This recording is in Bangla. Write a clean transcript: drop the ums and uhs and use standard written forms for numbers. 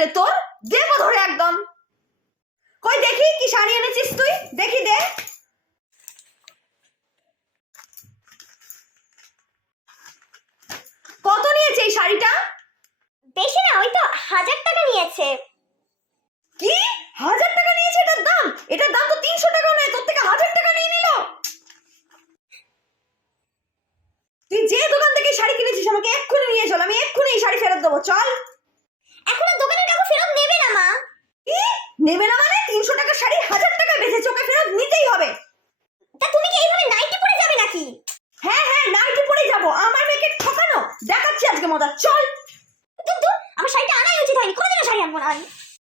রে তোর, দেবো ধরে একদম। কই দেখি কি শাড়ি এনেছিস তুই, দেখি দে। কত নিয়েছে এই শাড়িটা? বেশি না, ওই তো 1000 টাকা নিয়েছে। কি 1000 টাকা নিয়েছে এটার দাম? এটার দাম তো 300 টাকাও নয়, তোর থেকে 1000 টাকা নিয়ে নিল। তুই যে দোকান থেকে শাড়ি কিনেছিস আমাকে এক্ষুনি নিয়ে চল, আমি এক্ষুনি এই শাড়ি ফেরত দেবো, চল। এখন আর দোকানের কাকু ফেরত নেবে না মা। কি নেবে না মানে? 300 টাকার শাড়ি 1000 টাকা বেচেছে, ওকে ফেরত নিতেই হবে। তা তুমি কি এইভাবে নাইটি পরে যাবে নাকি? হ্যাঁ হ্যাঁ, নাইটি পরে যাবো, আমার মেয়েকে ঠকানো দেখাচ্ছি আজকে মজা, চল। কিন্তু আমার শাড়িটা আনাই উচিত হয়নি, কোনোদিনও শাড়ি আনবো না আমি।